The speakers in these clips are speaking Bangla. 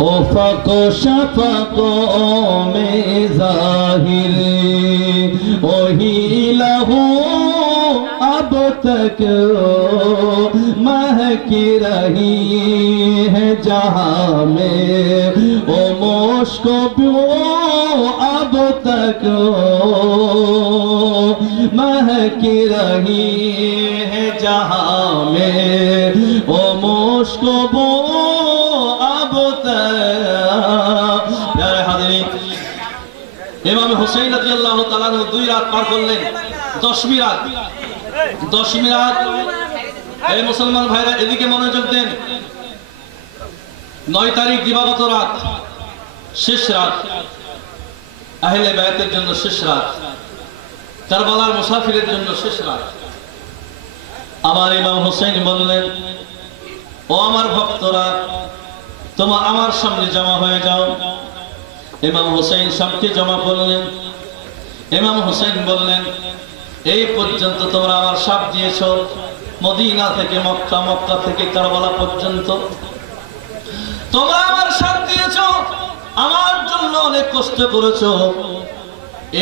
उफ़क़ शफ़क़ों में ज़ाहिर वही लहू अब तक महक रही है जहाँ में ओ मुश्क अब तक महक रही है जहाँ में ओ मुश्क ইমাম হুসাইন রাদিয়াল্লাহু তাআলা 2 রাত পার করলেন 10 মিরাত এই মুসলমান ভাইরা এদিকে মনোযোগ দেন 9 তারিখ দিবাগত রাত শেষ রাত আহলে বায়াতের জন্য শেষ রাত কারবালার মুসাফিরের জন্য শেষ রাত আমার ইমাম হুসাইন বললেন ও আমার ভক্তরা তোমরা আমার সামনে জমা হয়ে যাও ইমাম হুসাইন সবকে জমা করলেন ইমাম হুসাইন বললেন এই পর্যন্ত তোমরা আমার সাপ দিয়েছো মদিনা থেকে মক্কা মক্কা থেকে কারবালা পর্যন্ত তোমরা আমার সাপ দিয়েছো আমার জন্য অনেক কষ্ট করেছো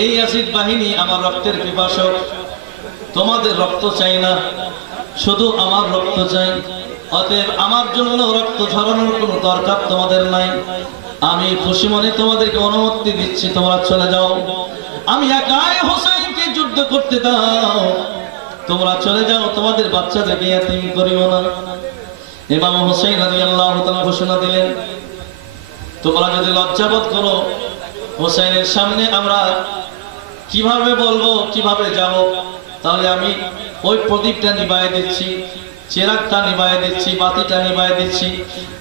এই ইয়াজিদ বাহিনী আমার রক্তের পিপাসক তোমাদের রক্ত চাই না শুধু আমার রক্ত চাই অতএব আমার জন্য রক্ত ঝরানোর কোনো দরকার তোমাদের নাই আমি খুশি মনে তোমাদেরকে অনুমতি দিচ্ছি তোমরা চলে যাও আমি একাই হোসেনকে যুদ্ধ করতে দাও তোমরা চলে যাও তোমাদের বাচ্চাদেরকে ইয়াতীম করিও না ইমাম হোসেন রাদিয়াল্লাহু তাআলা ঘোষণা দিলেন তোমরা যদি লজ্জাবোধ করো হোসেনের সামনে আমরা কিভাবে বলবো কিভাবে যাব তাহলে আমি ওই প্রদীপটা নিভায়ে দিচ্ছি চেরাগটা নিভায়ে দিচ্ছি বাতিটা নিভায়ে দিচ্ছি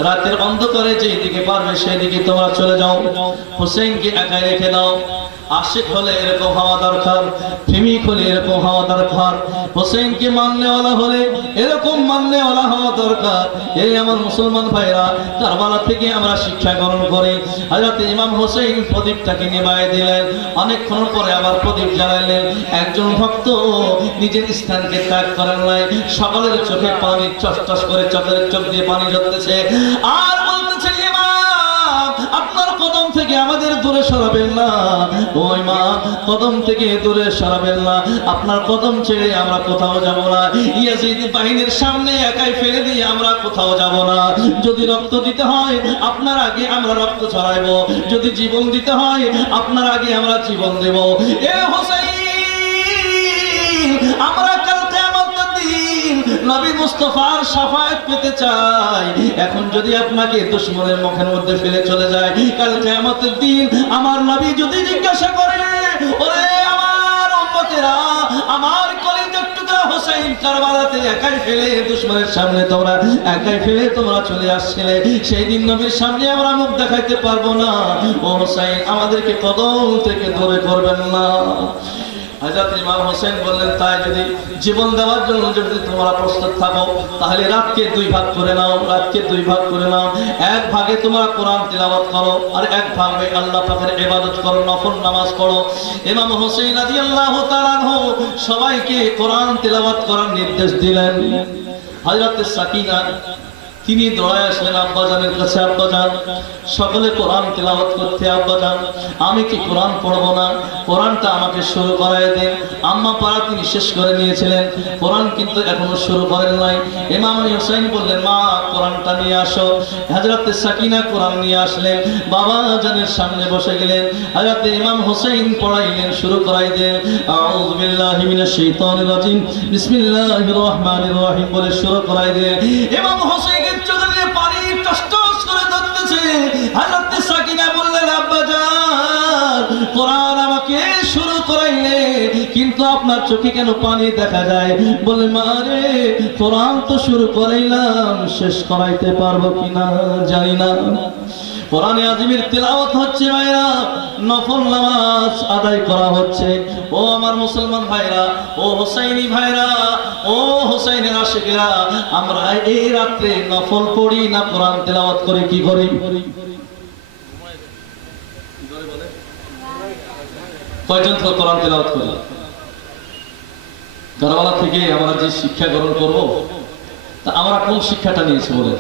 রাতের অন্ধকারে যেই দিকে পারবে সেই দিকে তোমরা চলে যাও হোসেনকে একাই রেখে দাও আশিক হলে এরকম হওয়া দরকার প্রেমিক হলে এরকম হওয়া দরকার হোসেনকে মাননেওয়ালা হলে এরকম মাননেওয়ালা হওয়া দরকার এই আমার মুসলমান ভাইরা কারবালা থেকে আমরা শিক্ষা গ্রহণ করি হযরত ইমাম হোসেন প্রদীপটাকে নিভায়ে দিলেন অনেকক্ষণ পরে আবার প্রদীপ জ্বালাইলেন একজন ভক্ত নিজের স্থানকে ত্যাগ করেন নাই সকলের চোখে পানি টস করে চোখ দিয়ে পানি ঝরতেছে আর বলতেছে ইমাম আপনার কদম থেকে আমাদের দূরে সরাবেন না ও ইমাম কদম থেকে দূরে সরাবেন না আপনার কদম ছেড়ে আমরা কোথাও যাব না ইয়াজিদ বাহিনীর সামনে একাই ফেলে দিয়ে আমরা কোথাও যাব না যদি রক্ত দিতে হয় আপনার আগে আমরা রক্ত ছড়াইবো যদি জীবন দিতে হয় আপনার আগে আমরা জীবন দেব এ হোসেন আমরা নবী মুস্তাফার শাফায়াত পেতে চাই এখন যদি আপনাকে দুশমনের মুখের মধ্যে ফেলে চলে যায় কাল কিয়ামতের দিন আমার নবী যদি জিজ্ঞাসা করে ওরে আমার উম্মতেরা আমার কলিজার টুকরা হোসেন কারবালাতে একাই ফেলে দুশমনের সামনে তোমরা একাই ফেলে তোমরা চলে আসছিলে সেই দিন নবীর সামনে আমরা মুখ দেখাইতে পারবো না ও হোসেন আমাদেরকে কদম থেকে দূরে করবেন না হযরত ইমাম হোসেন বললেন তাই যদি জীবন দেওয়ার জন্য যদি তোমরা প্রস্তুত থাকো তাহলে রাতকে 2 ভাগ করে নাও এক ভাগে তোমরা কোরআন তিলাওয়াত করো আর এক ভাগে আল্লাহ পাকের ইবাদত করো নফল নামাজ পড়ো ইমাম হোসেন রাদিয়াল্লাহু তাআলা আনহু সবাইকে কোরআন তিলাওয়াত করার নির্দেশ দিলেন হযরত সাকিনা তিনি দৌড়ায় আসলেন আব্বাজানের কাছে আব্বাজান সকলে কোরআন তিলাওয়াত করতে আব্বাজান আমি কি কোরআন পড়বো না কোরআনটা আমাকে শুরু করায় দেন আম্মা পারা তিনি শেষ করে নিয়েছিলেন কোরআন কিন্তু এখনো শুরু করেন নাই ইমাম হোসেন বললেন মা কোরআনটা নিয়ে আসো হযরত সাকিনা কোরআন নিয়ে আসলেন বাবা জানের সামনে বসে গেলেন হযরত ইমাম হোসেন পড়াইলেন শুরু করাই দেন আউযু বিল্লাহি মিনাশ শাইতানির রাজিম বিসমিল্লাহির রহমানির রহিম বলে শুরু করাই দিলেন ইমাম হোসেন পানি টস করে ধরতেছে হযরত সাকিনা বললেন আব্বাজান কোরআন আমাকে শুরু করাইলে কিন্তু আপনার চোখে কেন পানি দেখা যায় বলে মা রে কোরআন তো শুরু করাইলাম শেষ করাইতে পারবো কিনা জানি না কোরআনে আযীমের তিলাওয়াত হচ্ছে ভাইরা নফল নামাজ আদায় করা হচ্ছে ও আমার মুসলমান ভাইরা ও হোসাইনি ভাইরা ও হোসেনের আশিকেরা আমরা এই রাতে নফল পড়ি না কোরআন তিলাওয়াত করি কি করি কয়জন তো কোরআন তিলাওয়াত করি কারবালা থেকে আমরা যে শিক্ষা গ্রহণ করব তা আমরা কোন শিক্ষাটা নিয়েছি বলে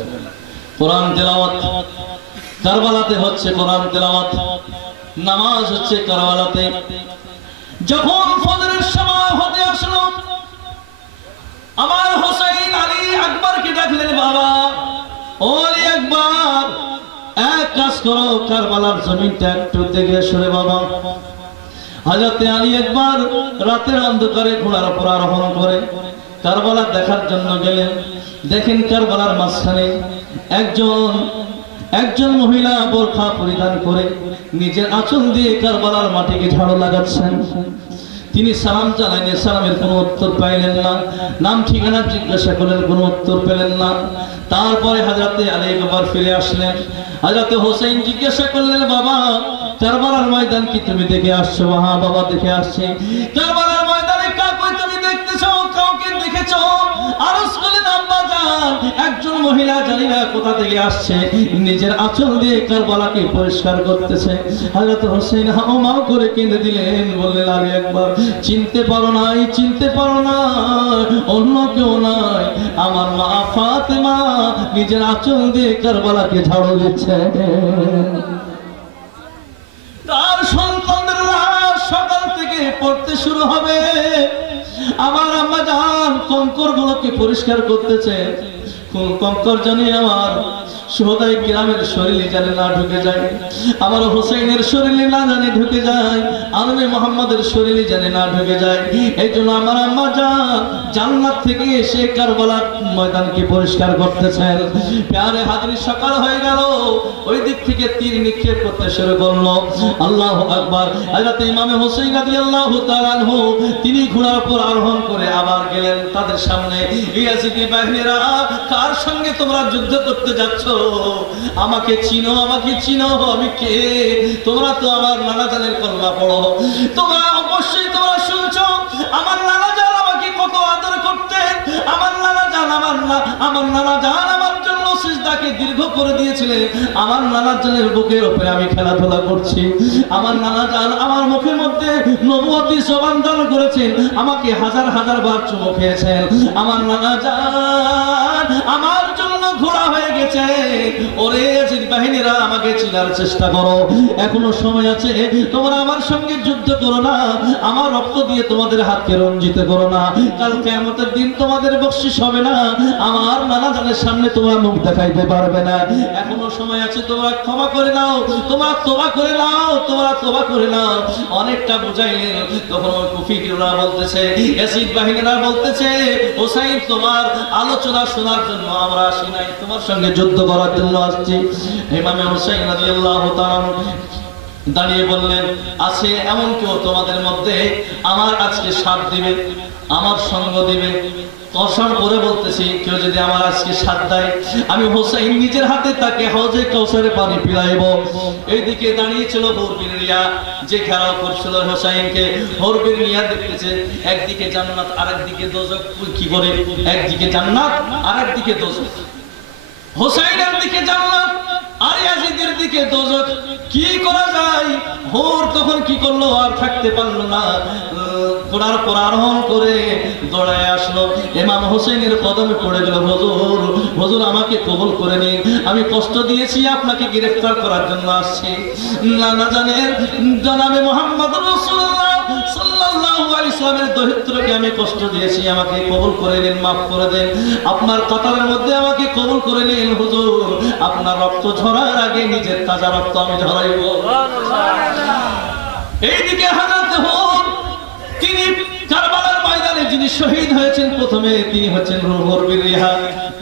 কোরআন তেলাওয়াত কারবালাতে হচ্ছে, কোরআন তেলাওয়াত নামাজ হচ্ছে কারবালাতে। যখন ফজরের সময় হতে আসলো, আমার হোসেন আলী আকবরকে ডাকলেন, বাবা ও আলী আকবর, এক কাজ করো, কারবালার জমিনটা একটু দেখে সরে বাবা। হযরতে আলী আকবর রাতের অন্ধকারে ঘোড়ার উপর আরোহণ করে কারবালা দেখার জন্য গেলেন। দেখেন কারবালার মাঝখানে একজন মহিলা বোরখা পরিধান করে নিজের আঁচল দিয়ে কারবালার মাটিকে ঝাড়ু লাগাচ্ছেন। তিনি সালাম চালাইলেন, সালামের কোনো উত্তর পাইলেন না। নাম ঠিকানা জিজ্ঞাসা করলেন, কোনো উত্তর পেলেন না। তারপরে হযরতে আলী আকবর ফিরে আসলেন। হযরতে হোসেন জিজ্ঞাসা করলেন, বাবা কারবালার ময়দান কি তুমি দেখে আসছো? হ্যাঁ বাবা দেখে আসছি। কারবালার ময়দানে কাউকে তুমি দেখতেছো? কাউকে দেখেছো? আরজ করলেন, আব্বা জান, একজন মহিলা জানি না কোথা থেকে আসছে, নিজের আঁচল দিয়ে কারবালাকে পরিষ্কার করতেছে। হযরত হোসেন হাওমাও করে কেঁদে দিলেন, বললেন, আলী আকবর চিনতে পারো নাই, চিনতে পারো না, অন্য কেউ নাই, আমার মা ফাতেমা নিজের আঁচল দিয়ে কারবালাকে ঝাড়ু দিচ্ছে। তার সন্তানদের লাশ সকাল থেকে পড়তে শুরু হবে। আমার আম্মা জান কঙ্কর গুলোকে পরিষ্কার করতেছে। কোন কঙ্কর জানি আমার শুহাদায়ে কিরামের শরীরে জানে না ঢুকে যায়, আমার হোসেনের শরীরে না জানে ঢুকে যায়, আলমে মুহাম্মাদের শরীরে জানে না ঢুকে যায়। এই জন্য আমার আম্মা জান জান্নাত থেকে এসে কারবালার ময়দানকে পরিষ্কার করতেছেন। প্যারে হাজরি সকাল হয়ে গেল, ওই দিক থেকে তীর নিক্ষেপ করতে শুরু করলো। আল্লাহু আকবার। হযরত ইমাম হোসেন রাদিয়াল্লাহু তাআলা আনহু তিনি ঘোড়ার উপর আরোহণ করে আবার গেলেন তাদের সামনে। ইয়াজিদি বাহিনীরা, কার সঙ্গে তোমরা যুদ্ধ করতে যাচ্ছ? আমাকে চিনো, আমাকে চিনো, আমি কে? তোমরা তো আমার নানা জানের কলমা পড়ো, তোমরা অবশ্যই তোমরা শুনছো আমার নানা জান আমাকে কত আদর করতেন। আমার নানা জান আমার জন্য সিজদাকে দীর্ঘ করে দিয়েছিলেন। আমার নানা জানের বুকের উপরে আমি খেলাধুলা করছি। আমার নানা জান আমার মুখের মধ্যে নবুয়তি জবান দান করেছেন, আমাকে হাজার হাজার বার চুমু খেয়েছেন। আমার নানা জান আমার জন্য ঘোড়া হয়ে গেছে। ওরে ইয়াজিদ বাহিনীরা, আমাকে চিনার চেষ্টা করো, এখনো সময় আছে। তোমরা আমার সঙ্গে যুদ্ধ করো না, আমার রক্ত দিয়ে তোমাদের হাতকে রঞ্জিত করো না। কাল কিয়ামতের দিন তোমাদের বকশিশ হবে না, আমার নানা জানের সামনে তোমরা মুখ দেখাইতে পারবে না। এখনো সময় আছে, তোমরা ক্ষমা করে নাও, তোমরা তওবা করে নাও, তোমরা তওবা করে নাও। অনেকটা বুঝাইলেন, তখন ওই কুফিরা বলতেছে, ইয়াজিদ বাহিনীরা বলতেছে, হোসাইন তোমার আলোচনা শোনার জন্য আমরা আসি নাই, তোমার সঙ্গে যুদ্ধ করার জন্য আসছি। ইমাম হোসেন রাদিয়াল্লাহু তাআলা দাঁড়িয়ে বললেন, আছে এমন কেউ তোমাদের মধ্যে আমার আজকে সাথ দিবে, আমার সঙ্গ দিবে? কসম করে বলতেছি, কেউ যদি আমার আজকে সাথ দেয়, আমি হোসেন নিজের হাতে তাকে হাউজে কাউসারে পানি পিলাইব। এইদিকে দাঁড়িয়েছিল হরবির রিয়া, যে ঘেরাও করছিল হোসেনকে। হরবির রিয়া দেখতেছে একদিকে জান্নাত আর একদিকে দোজখ। কি করে? একদিকে জান্নাত আর একদিকে দোজখ, হোসেনের দিকে জান্নাত আর ইয়াজিদের দিকে দোজখ। কি করা যায়? হোর তখন কি করলো, আর থাকতে পারলো না, ঘোড়ার পর আরোহণ করে দৌড়ায় আসলো। ইমাম হোসেনের কদমে পড়ে গেল, হুজুর হুজুর আমাকে কবুল করে নিন, আমি কষ্ট দিয়েছি, আপনাকে গ্রেফতার করার জন্য আসছি। নানা জানের জনাবে মুহাম্মদ রাসূলুল্লাহ সাল্লাল্লাহু আলাইহি ওয়াসাল্লামের দরিদ্রকে আমি কষ্ট দিয়েছি, আমাকে কবুল করে নিন, মাফ করে দেন, আপনার কাতারের মধ্যে আমাকে কবুল করে নিন হুজুর। আপনার রক্ত ঝরার আগে নিজের তাজা রক্ত আমি ঝরাইব। এইদিকে হযরত হুর, তিনি কারবালার ময়দানে যিনি শহীদ হয়েছেন প্রথমে, তিনি হচ্ছেন হরবির রিয়া।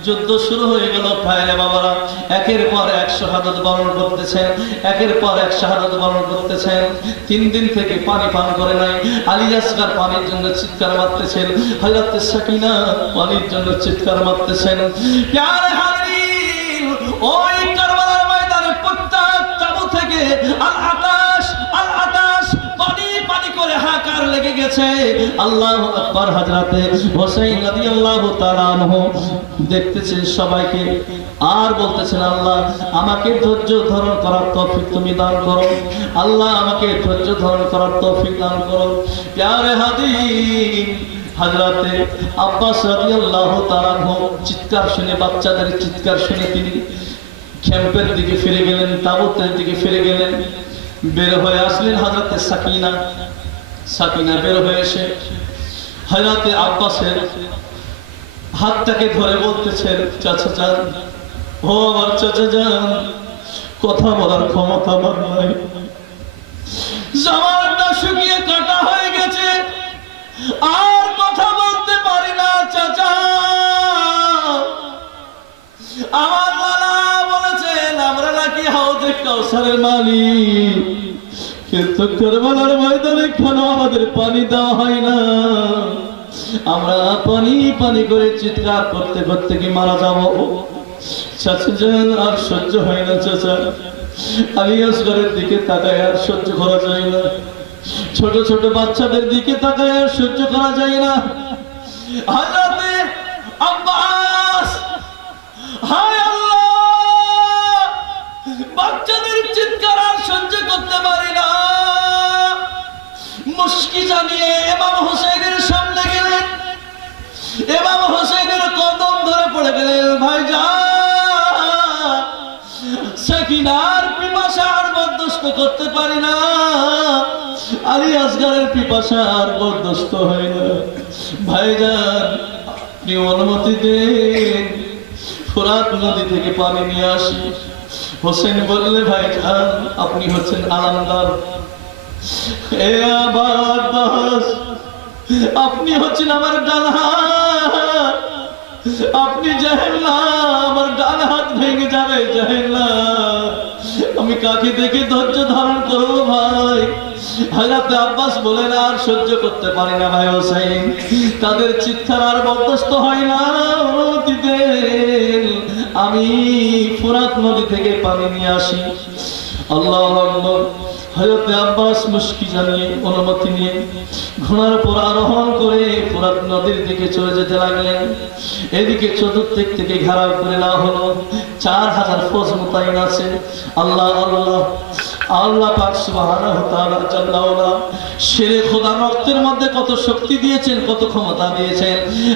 যুদ্ধ শুরু হয়ে গেল। ভাইরা বাবারা, একের পর এক শাহাদাত বরণ করতেছেন, একের পর এক শাহাদাত বরণ করতেছেন। 3 দিন থেকে পানি পান করে নাই। আলী আসগার পানির জন্য চিৎকার মারতেছেন, হযরত সাকিনা পানির জন্য চিৎকার মারতেছেন। প্যারে হাজির, ওই কারবালার ময়দানে প্রত্যেক তাবু থেকে আল আতাশ পানি পানি করে হাহাকার লেগে গেছে। আল্লাহু আকবার। হযরতে হোসেন রাদিয়াল্লাহু তাআলা আনহু দেখতেছেন সবাইকে, আর বলতেছেন, আল্লাহ আমাকে ধৈর্য ধারণ করার তৌফিক তুমি দান করো, আল্লাহ আমাকে ধৈর্য ধারণ করার তৌফিক দান করো। প্যারে হাদিম, হযরতে আব্বাস রাদিয়াল্লাহু তাআলা আনহু চিৎকার শুনে, বাচ্চাদের চিৎকার শুনে তিনি ক্যাম্পের দিকে ফিরে গেলেন, তাবুতের দিকে ফিরে গেলেন। বের হয়ে আসলেন হযরতে সাকিনা। সাকিনা বের হয়ে এসে হযরতে আব্বাসের হাতটাকে ধরে বলতেছেন, চাচা যান, ও আমার চাচা যান, কথা বলার ক্ষমতা আমার নাই, জবানটা শুকিয়ে কাটা হয়ে গেছে, আর কথা বলতে পারি না চাচা। আমার লালা বলেছেন আমরা নাকি হাউজে কাউসারের মালিক, কিন্তু কারবালার ময়দানে কেন আমাদের পানি দেওয়া হয় না? আমরা পানি পানি করে চিৎকার করতে করতে কি মারা যাবো? চাচা যান, আর সহ্য হয় না চাচা, আলী আসগরের দিকে তাকায় আর সহ্য করা যায় না, ছোট ছোট বাচ্চাদের দিকে তাকায় আর সহ্য করা যায় না। হযরতে আব্বাস, হায় আল্লাহ, বাচ্চাদের চিৎকার আর সহ্য করতে পারি না, মুশকি জানিয়ে ইমাম হোসেনের সামনে গেলেন, ইমাম হোসেনের কদম ধরে পড়ে গেলেন, ভাইজান সাকিনার পিপাসা আর বরদাস্ত করতে পারি না, আলী আসগরের পিপাসা আর বরদাস্ত হয় না, ভাইজান আপনি অনুমতি দেন, ফোরাত নদী থেকে পানি নিয়ে আসি। হোসেন বললে, ভাইজান আপনি হচ্ছেন আলামদার, এ আব্বাস আপনি হচ্ছেন আমার ডান হাত, আপনি জাহেল না, আমার ডান হাত ভেঙে যাবে জাহেল না, আমি কাকে দেখে ধৈর্য ধারণ করবো ভাই? হযরতে আব্বাস বলেন, আর সহ্য করতে পারি না ভাই হোসেন, তাদের চিৎকার আর বরদাস্ত হয় না, অনুমতি দেন আমি ফোরাত নদী থেকে পানি নিয়ে আসি। আল্লাহু আকবার। হযরতে আব্বাস মুশকি জানিয়ে অনুমতি নিয়ে ঘোড়ার উপর আরোহণ করে ফোরাত নদীর দিকে চলে যেতে লাগলেন। এদিকে চতুর্দিক থেকে ঘেরাও করে নেওয়া হলো, 4000 ফৌজ মোতায়েন আছে। আল্লাহ আল্লাহ আল্লাহ পাক সুবহানাহু ওয়া তাআলা জাল্লাহু শেরে খোদা রক্তের মধ্যে কত শক্তি দিয়েছেন, কত ক্ষমতা দিয়েছেন।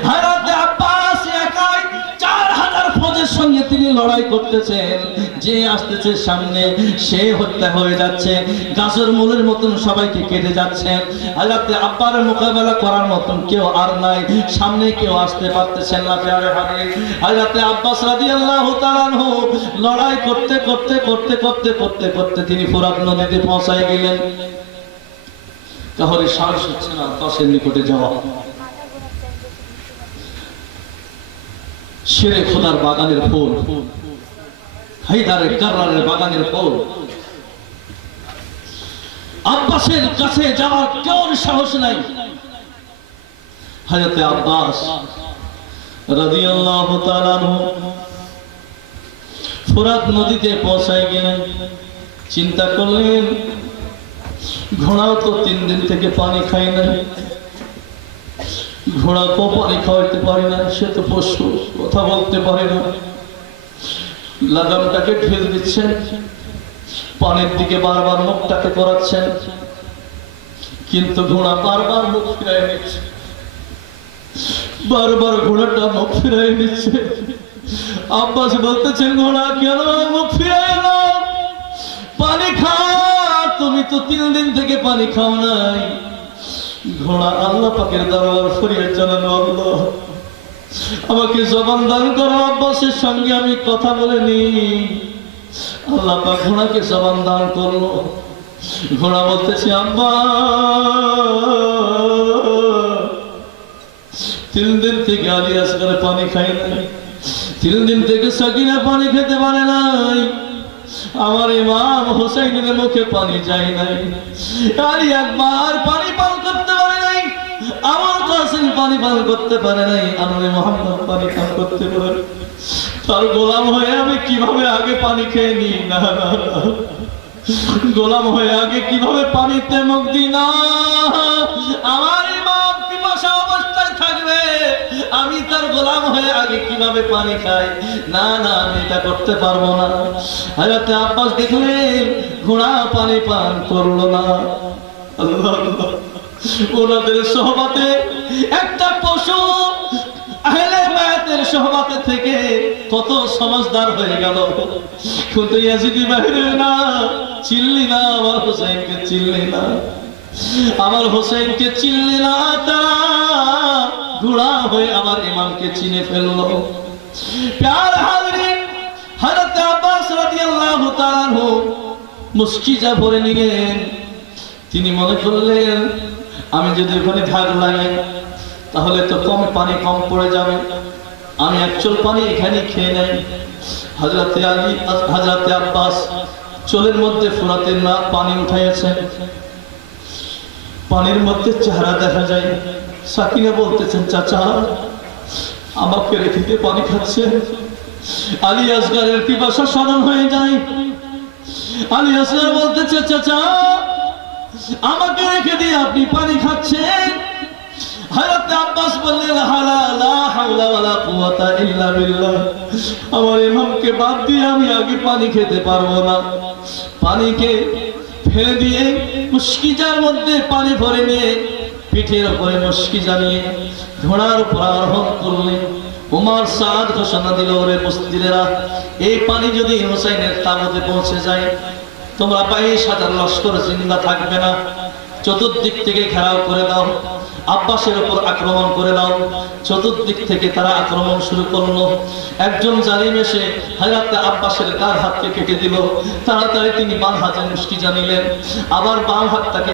হযরতে আব্বাস একাই 4000 ফৌজের সঙ্গে তিনি লড়াই করতেছেন, যে আসতেছে সামনে সে হত্যা হয়ে যাচ্ছে, গাছের মূলের মতন সবাইকে কেটে যাচ্ছেন। হযরতে আব্বারের মোকাবেলা করার মতন কেউ আর নাই, সামনে কেউ আসতে পারতেছেন না। প্যারে হাজির, হযরতে আব্বাস রাদিয়াল্লাহু তাআলা আনহু লড়াই করতে করতে করতে করতে করতে করতে তিনি ফোরাত নদীতে পৌঁছায় গেলেন। কাহরে সাহস হচ্ছে না আব্বাসের নিকটে যাওয়া। শেরে খোদার বাগানের ফুল, হায়দারের কাররারের বাগানের ফুল, আব্বাসের কাছে যাওয়ার কেউ সাহস নাই। হযরতে আব্বাস রাদিয়াল্লাহু তাআলা আনহু ফোরাত নদীতে পৌঁছায় গেলেন। চিন্তা করলেন, ঘোড়াও তো 3 দিন থেকে পানি খায় না, ঘোড়া তো পানি খাওয়াইতে পারে না, সে তো পশু, কথা বলতে পারে না। লাগামটাকে ঢেল দিচ্ছেন, পানির দিকে বারবার মুখটাকে করাচ্ছেন, কিন্তু ঘোড়া বারবার মুখ ফিরাই নিচ্ছে, বারবার ঘোড়াটা মুখ ফিরাই নিচ্ছে। আব্বাস বলতেছেন, ঘোড়া কেন মুখ ফিরাই এলো? পানি খাও, তুমি তো 3 দিন থেকে পানি খাও নাই। ঘোড়া আল্লাহ পাকের দরবার ফরিয়াদ জানানো, আল্লাহ আমাকে জবান দান করো, আব্বাসের সঙ্গে আমি কথা বলে নি। আল্লাহ পাক ঘোড়াকে জবান দান করলো। ঘোড়া বলতেছে, আব্বা 3 দিন থেকে আলী আসগরে পানি খাই নাই, 3 দিন থেকে সাকিনা পানি খেতে পারে নাই, আমার ইমাম হোসেনের মুখে পানি যায় নাই, আলী একবার পানি পান করতে পারে নাই, আমার কাছে পানি পান করতে পারে নাই, আনরে মুহাম্মদ পানি পান করতে পারে। তার গোলাম হয়ে আমি কিভাবে আগে পানি খেয়ে নি? না না, গোলাম হয়ে আগে কিভাবে পানিতে মুখ দিই না? আমার ইমাম পিপাসা অবস্থায় থাকবে, আমি তার গোলাম হয়ে আগে কিভাবে পানি খাই? না না, আমি এটা করতে পারবো না। হযরতে আব্বাস দেখলেন ঘোড়া পানি পান করলো না। আল্লাহ আল্লাহ, ওনাদের সোহবতে একটা পশু আহলে বায়াতের সোহবত থেকে কত সমঝদার হয়ে গেল, কিন্তু ইয়াজিদি বাহিরে না, চিল্লি না, আমার হোসেনকে চিল্লি না, আমার হোসেনকে চিল্লি না, তারা ঘোড়া হয়ে আমার ইমামকে চিনে ফেললো। প্যার হাজরিন, হযরত আব্বাস রাদিয়াল্লাহু তাআলা আনহু মুস্কিজা ভরে নিলেন। তিনি মনে করলেন আমি যদি ওখানে ধার লাগাই তাহলে তো পানি কম পড়ে যাবে, আমি এক চুল পানি এখানে খেয়ে নেই। হযরতে আলী, হযরতে আব্বাস চুলের মধ্যে ফুরাতের না পানি উঠাইয়েছেন, পানির মধ্যে চেহারা দেখা যায়। সাকিনা বলতেছেন চাচা আমাকে রেখে দিয়ে পানি খাচ্ছে। আলী আসগরের পিপাসা স্মরণ হয়ে যায়। আলী আসগর বলতেছে চাচা আমাকে রেখে দিয়ে আপনি পানি খাচ্ছেন। হযরত আব্বাস বললেন লা হাওলা ওয়ালা কুওয়াতা ইল্লা বিল্লাহ, আমার ইমামকে বাদ দিয়ে আমি আগে পানি খেতে পারবো না। পানিকে ফেলে দিয়ে মুশকিজার মধ্যে পানি ভরে নিয়ে পিঠের উপরে মুশকিজা নিয়ে ঘোড়ার উপর আরোহণ করলেন। উমর সাদ ঘোষণা দিল, ওরে মুসলিমেরা, এই পানি যদি হুসাইনের তাবুতে পৌঁছে যায় তোমরা 22,000 লস্কর জিন্দা থাকবে না, চতুর্দিক থেকে ঘেরাও করে দাও, আব্বাসের উপর আক্রমণ করে দাও। চতুর্দিক থেকে তারা আক্রমণ শুরু করলো। একজন জালিম এসে হযরত আব্বাসের ডান হাতকে কেটে দিল। তাড়াতাড়ি তিনি বাম হাতে মুশকিজা নিলেন, আবার বাম হাতটাকে